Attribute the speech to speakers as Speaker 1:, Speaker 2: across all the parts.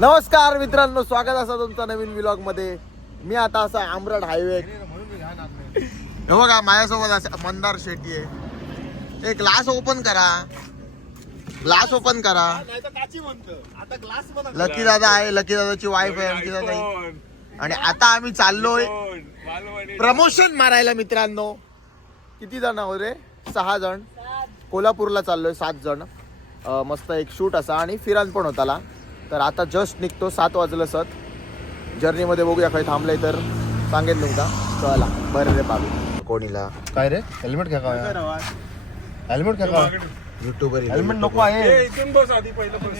Speaker 1: नमस्कार मित्रांनो स्वागत असा तुमचा नवीन व्लॉगमध्ये. मी आता असा आमरड हायवे हे बघा माझ्यासोबत असं मंदार शेट्टी आहे. एक ग्लास ओपन करा. ग्लास ओपन करा. लकी दादा आहे लकी दादाची वाईफ आहे लकी दादा. आहे. आणि आता आम्ही चाललोय प्रमोशन मारायला मित्रांनो. किती जण आहोत रे? सहा जण. कोल्हापूरला चाललोय सात जण. अं, मस्त एक शूट असा आणि फिरान पण होताला. तर आता जस्ट निघतो सात वाजलं सत जर्नीमध्ये बघूया काही थांबलंय तर. सांगेन तुमका चला बरं रे बाबू. कोणीला? काय रे? हेल्मेट घ्या काय हेल्मेट घ्या काय युट्यूबर हेल्मेट नको आहे.
Speaker 2: इथून बस आधी पहिलं बस.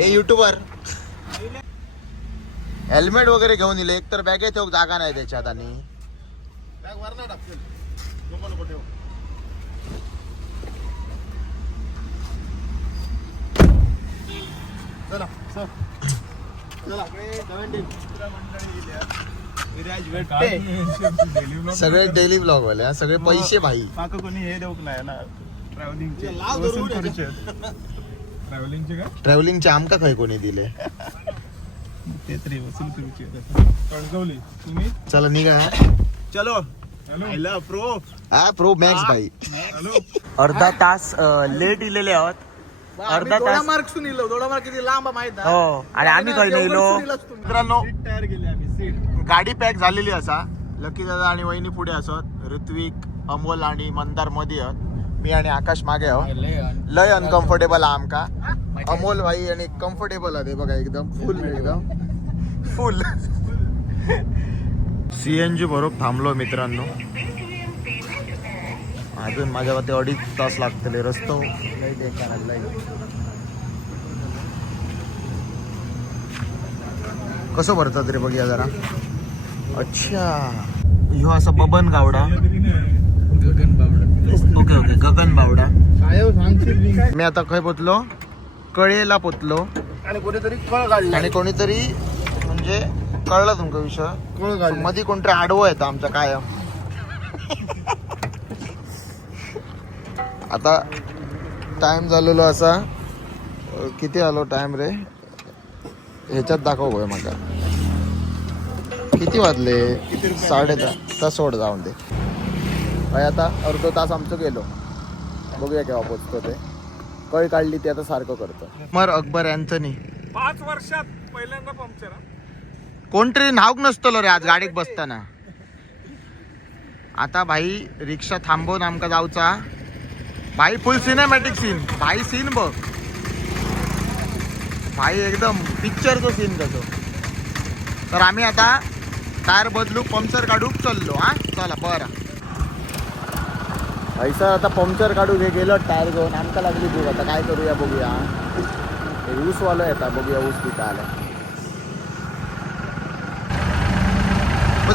Speaker 1: हे युट्यूबर हेल्मेट वगैरे घेऊन दिले. एक तर बॅगेत जागा नाही त्याच्यात आणि. चला चल. चला. सगळे डेली ब्लॉग वाले हा, सगळे पैसे भाई.
Speaker 2: काका कोणी हे देऊ नाही ना ट्रॅव्हलिंगचे
Speaker 1: लाव
Speaker 2: ट्रॅव्हलिंगचे का
Speaker 1: ट्रॅव्हलिंगचे आमका खय कोणी दिले?
Speaker 2: ते तरी वसूल करूचे कणकवली तुम्ही?
Speaker 1: चला निघा
Speaker 2: चलो. हॅलो. प्रो.
Speaker 1: हा प्रो मॅक्स भाई.
Speaker 2: हॅलो.
Speaker 3: अर्धा तास लेट इलेले आहोत. अर्धा तास.
Speaker 1: मार्क दोडा मार्क किती लांब माहीत
Speaker 3: हो. आणि आम्ही खंय
Speaker 1: मित्रांनो
Speaker 2: केली आम्ही सीट.
Speaker 1: गाडी पॅक झालेली असा. लकी दादा आणि वहिनी पुढे असत. ऋत्विक अमोल आणि मंदारमध्ये आहेत. मी आणि आकाश मागे आहो लय अनकम्फर्टेबल आहे आमका. अमोल भाई आणि कम्फर्टेबल आहे बघा एकदम फुल एकदम. फुल सीएनजी बरोबर थांबलो मित्रांनो. अजून माझ्या मते अडीच तास लागतले रस्तो. कसं भरतात रे बघूया जरा. अच्छा. ह्यो असा बबन गावडा. Okay okay Gagan Bawada. मी आता काय पोचलो कळेला पोचलो
Speaker 2: आणि कोणीतरी कळ काढली.
Speaker 1: आणि कोणीतरी म्हणजे कळलं तुमका विषय. मध्ये कोणतरी आडवं येतं आमच्या काय आता टाइम झालेलो असा. किती आलो टाइम रे? ह्याच्यात दाखव भोय माका. किती वाजले? साडे दहा. सोड जाऊन दे. भाई आता अर्धो तास आमचं गेलो. बघूया केव्हा पोचतो ते. कळ काढली ती आता सारखं करतो. मर अकबर अँथनी.
Speaker 2: पाच वर्षात पहिल्यांदा पंक्चर
Speaker 1: कोणतरी नाऊक नसतलो रे आज गाडीत बसताना. आता भाई रिक्षा थांबवून आमका जाऊचा. भाई फुल सिनेमॅटिक सीन भाई सीन बघ. भाई एकदम पिक्चरचो सीन कसो. तर आम्ही आता टायर बदलू पंक्चर काढूक चाललो हा? चला बरं. भाई सर आता पंक्चर काढू हे गेलो टायर घेऊन. आमका लागली भूक आता काय करूया बघूया. हे ऊसवालं येतात बघूया ऊस तिथं आलं.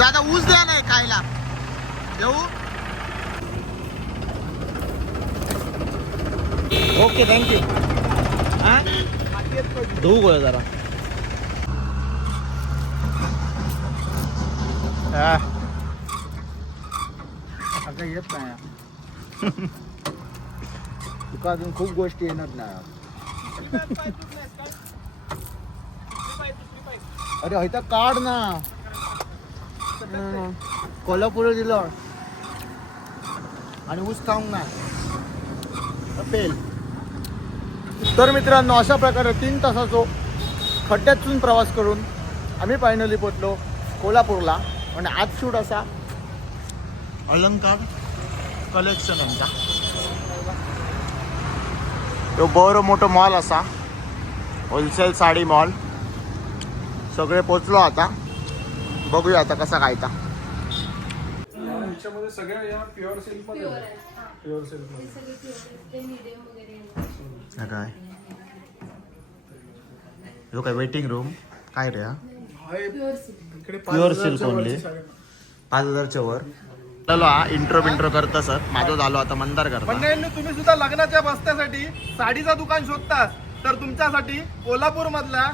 Speaker 1: आता ऊस द्या नाही खायला. देऊ? ओके थँक्यू धुवू गोळ जरा.
Speaker 2: आता येत नाही.
Speaker 1: तुका अजून खूप गोष्टी येणार नाही अरे हयता काढ ना. हं. कोल्हापूर दिलं. आणि ऊस खाऊन ना. पेल तर मित्रांनो अशा प्रकारे तीन तासाचो खड्ड्यातून प्रवास करून आम्ही फायनली पोचलो कोल्हापूरला. आणि आज शूट असा अलंकार कलेक्शन आमचा. तो बरो मोठो मॉल असा. होलसेल साडी मॉल सगळे पोचलो आता. बघूया आता कसा खायचा
Speaker 2: ह्याच्यामध्ये सगळ्या या प्युअर सिल्कमध्ये
Speaker 4: प्युअर आहे
Speaker 2: प्युअर सिल्कमध्ये.
Speaker 4: सगळे प्युअर ते मीडियम वगैरे
Speaker 1: हा काय? ह्यो काय वेटिंग रूम काय रे हा?
Speaker 4: प्युअर सिल्क
Speaker 2: इकडे
Speaker 1: Pure silk only. पाच हजारच्या वर. चलो हा इंट्रो बिंट्रो करता सर. माझं झालो आता मंदार करता.
Speaker 2: मंडळींनी तुम्ही सुद्धा लग्नाच्या बस्त्यासाठी साडीचा दुकान शोधतास. तर तुमच्यासाठी कोल्हापूर मधला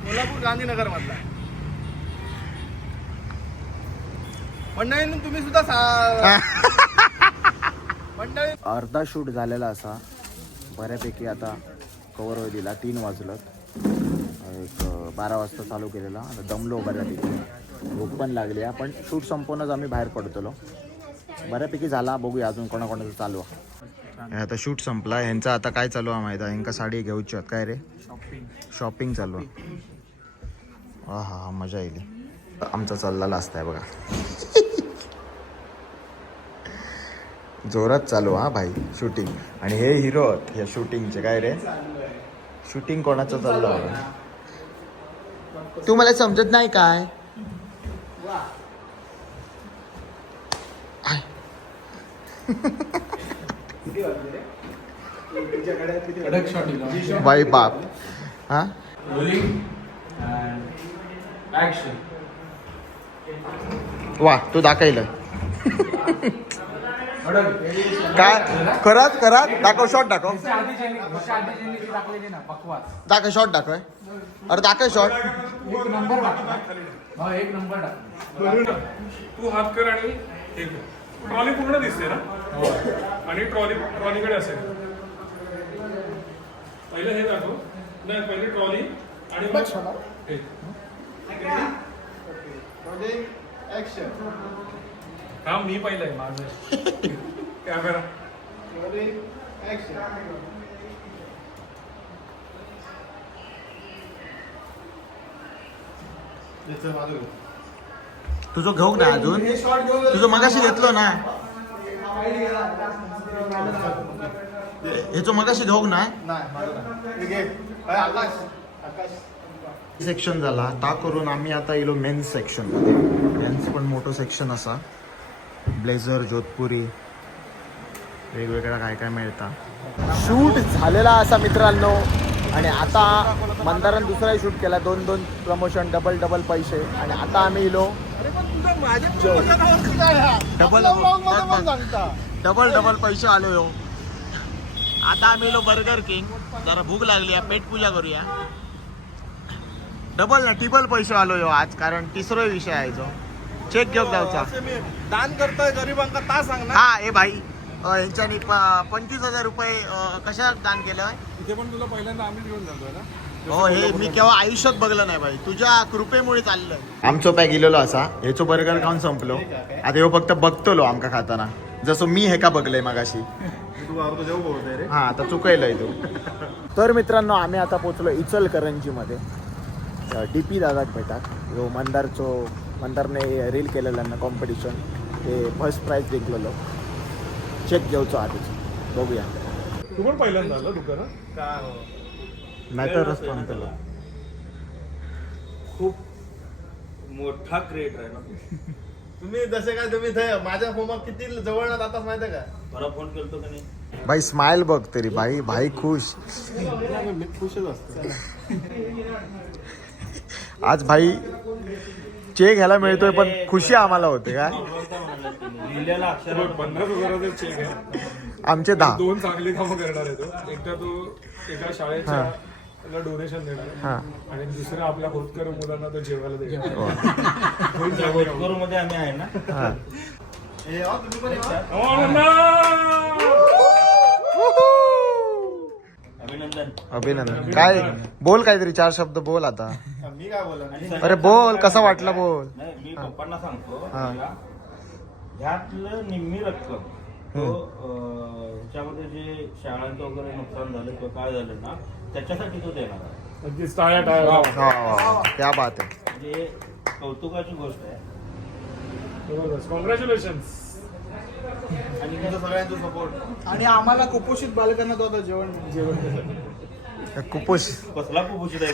Speaker 2: कोल्हापूर गांधीनगर मधला मंडळींनी तुम्ही सुद्धा मंडळी
Speaker 1: अर्धा शूट झालेला असा. बऱ्यापैकी आता कवर होईल दिला तीन वाजलं एक बारा वाजता चालू केलेला. आता दमलो बऱ्यापैकी. भूक पण लागली आहे. पण शूट संपूर्णच आम्ही बाहेर पडतलो. बऱ्यापैकी झाला. बघूया अजून कोणाकोणाचं चालू आहे. आता शूट संपला. ह्यांचं आता काय चालू आहे माहिती आहे? ह्यांका साडी घेऊची आहेत काय रे? शॉपिंग चालू आहे. हा हा हा मजा येईल आमचा चाललेला असताय बघा. जोरात चालू हा भाई शूटिंग आणि हे हिरो या शूटिंगचे काय रे? शूटिंग कोणाचं चाललं तू मला समजत नाही काय? बाई बाप. हा? वा तू दाखवलं. काय? करत करत दाखव शॉट दाखव. दाखव शॉट दाखव. अरे दाखव शॉट
Speaker 5: तू हात कर आणि हे. ट्रॉली पूर्ण दिसते ना? आणि ट्रॉली ट्रॉलीकडे असेल. पहिलं हे दाखव. नाही पहिले ट्रॉली आणि मग हे. हा मी पहिलं आहे माझं कॅमेरा
Speaker 1: तुझं घेऊ ना अजून. तुझं मगाशी घेतलो ना. ह्याचं मगाशी घेऊ ना. सेक्शन झाला. ता करून आम्ही आता येलो मेन्स सेक्शन मेन्स पण मोठं सेक्शन असा. ब्लेझर जोधपुरी वेगवेगळ्या काय काय मिळता शूट झालेला असा मित्रांनो. आणि आता मंदारान दुसरा शूट केला. दोन दोन प्रमोशन डबल डबल पैसे. आणि आता आम्ही इलो. डबल डबल डबल पैसे आलो यो आता आम्ही इलो बर्गर किंग जरा भूक लागली आहे. पेट पूजा करूया. डबल ना टिबल पैसे आलो यो आज. कारण तिसरो विषय आहे जो. चेक घेऊन जाऊचा
Speaker 2: दान करतोय गरिबांका ता सांग ना.
Speaker 1: हा ए भाई यांच्यानी प- पंचवीस हजार रुपये अ, कशात दान केलं?
Speaker 5: इथे पण तुला पहिल्यांदा आम्ही घेऊन जातोय ना.
Speaker 1: हो हे मी केव्हा आयुष्यात बघलं नाही भाई. तुझ्या कृपेमुळे चाललंय आमचो पॅक गेलेलो असा ह्याचो बर्गर खाऊन संपलो. आता ह्यो फक्त बघतलो आमका खाताना. जसं मी हे का बघलंय मागाशी.
Speaker 2: तू बोलतोय रे
Speaker 1: हा आता चुकयलंय तू. तर मित्रांनो आम्ही आता पोचलो इचलकरंजीमध्ये. डी पी दादाक भेटाक ह्यो मंदारचो मंदारने रील केलेलं कॉम्पिटिशन ते फर्स्ट प्राईज जिंकलेलो. चेक घेऊचो आधीच. बघूया.
Speaker 5: तू पण पहिल्यांदा आला दुकानात?
Speaker 2: का हो.
Speaker 1: मॅटर असतो
Speaker 6: खूप मोठा क्रिएटर आहे ना.
Speaker 2: तुम्ही जसे काय तुम्ही थंय माझ्या फोमात किती जवळ ना जाताच माहितीये का?
Speaker 6: मला फोन केलतो का नाही?
Speaker 1: भाई स्माइल बघ तरी. भाई भाई खुश.
Speaker 2: मी खुशच असतो.
Speaker 1: आज भाई चेक घ्यायला मिळतोय पण खुशी आम्हाला होते काय
Speaker 6: लिहिलेला अक्षर
Speaker 5: पन्नास हजाराचा चेक आहे.
Speaker 1: आमचे दहा.
Speaker 5: दोन चांगली कामं करणार आहे तो. एकदा तो एका शाळेच्या डोनेशन देणार.
Speaker 1: हा.
Speaker 5: आणि दुसरा आपल्या होतकर मुलांना तो जेवायला देणार दोन चांगली कामं.
Speaker 6: मध्ये आम्ही आहे ना?
Speaker 1: हा.
Speaker 2: हे हो, तुम्ही पण या.
Speaker 5: हो, अण्णा!
Speaker 6: अभिनंदन.
Speaker 1: अभिनंदन. काय? बोल काहीतरी चार शब्द बोल आता.
Speaker 2: मी काय बोला
Speaker 1: अरे बोल कसा वाटला बोल?
Speaker 6: नाही मी पप्पांना सांगतो.
Speaker 1: हा.
Speaker 6: ह्यातलं निम्मी रक्कम तो अं, ह्याच्यामध्ये जे शाळांचं वगैरे नुकसान झालं किंवा काय झालं ना त्याच्यासाठी तो देणार आहे.
Speaker 5: टाळ्या टाळ्या.
Speaker 1: क्या बात आहे.
Speaker 6: म्हणजे कौतुकाची गोष्ट आहे.
Speaker 5: कॉंग्रॅच्युलेशन
Speaker 6: आणि
Speaker 2: तुमचा सगळ्यांचा सपोर्ट
Speaker 7: आणि आम्हाला कुपोषित बालकांना तो आता जेवण जेवण
Speaker 1: कुपोष
Speaker 6: कसला कुपोषित आहे?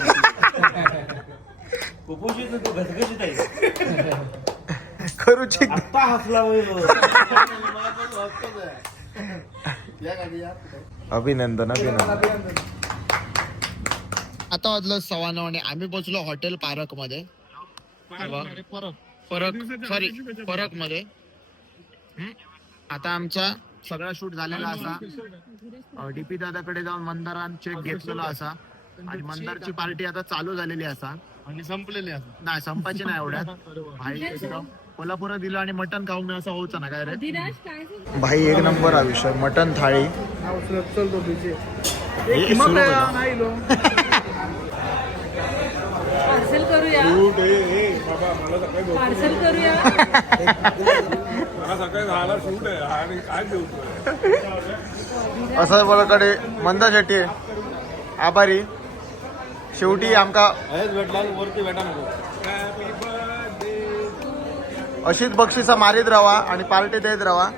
Speaker 6: कुपोषित तो घसघशीत आहे.
Speaker 1: खरूची
Speaker 6: आत्ता हसला हो.
Speaker 1: अभिनंदन अभिनंदन. आता वाजलं सव्वा नऊ आणि आम्ही पोहोचलो हॉटेल पारकमध्ये परक सॉरी परकमध्ये हम्म. आता आमचा सगळा शूट झालेला असा. डीपी दादाकडे जाऊन मंदारान चेक घेतलेला असा. आणि मंदारची पार्टी आता चालू झालेली असा.
Speaker 2: आणि संपलेले असं
Speaker 1: नाही संपाची नाही एवढ्यात. भाई एकदम कोल्हापुरात दिलं आणि मटन खाऊन मी असं होऊच ना काय रे? भाई एक नंबर हा विषय. मटन थाळी.
Speaker 2: हे सुरू
Speaker 5: पार्सल करूया. पार्सल करूया.
Speaker 1: असं बोलाकडे मंदा शेट्टी आहे. आभारी. शेवटी आमका अशीच बक्षिसा मारीत राहा आणि पार्टी देत राहा.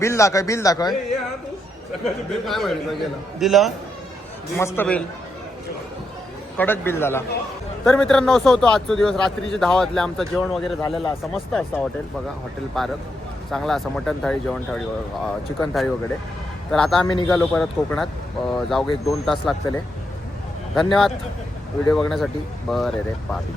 Speaker 1: बिल दाखव बिल दाखव. दिलं. मस्त बिल. कडक बिल झाला. तर मित्रांनो असं होतो आजचा दिवस. रात्रीचे दहा वाजले आमचं जेवण वगैरे झालेलं असं मस्त असतं हॉटेल बघा हॉटेल पारक चांगला असं मटन थाळी जेवण थाळी चिकन थाळी वगैरे. तर आता आम्ही निघालो परत कोकणात. जाऊ एक दोन तास लागतले. धन्यवाद. व्हिडिओ बघण्यासाठी. बरे रे पाटी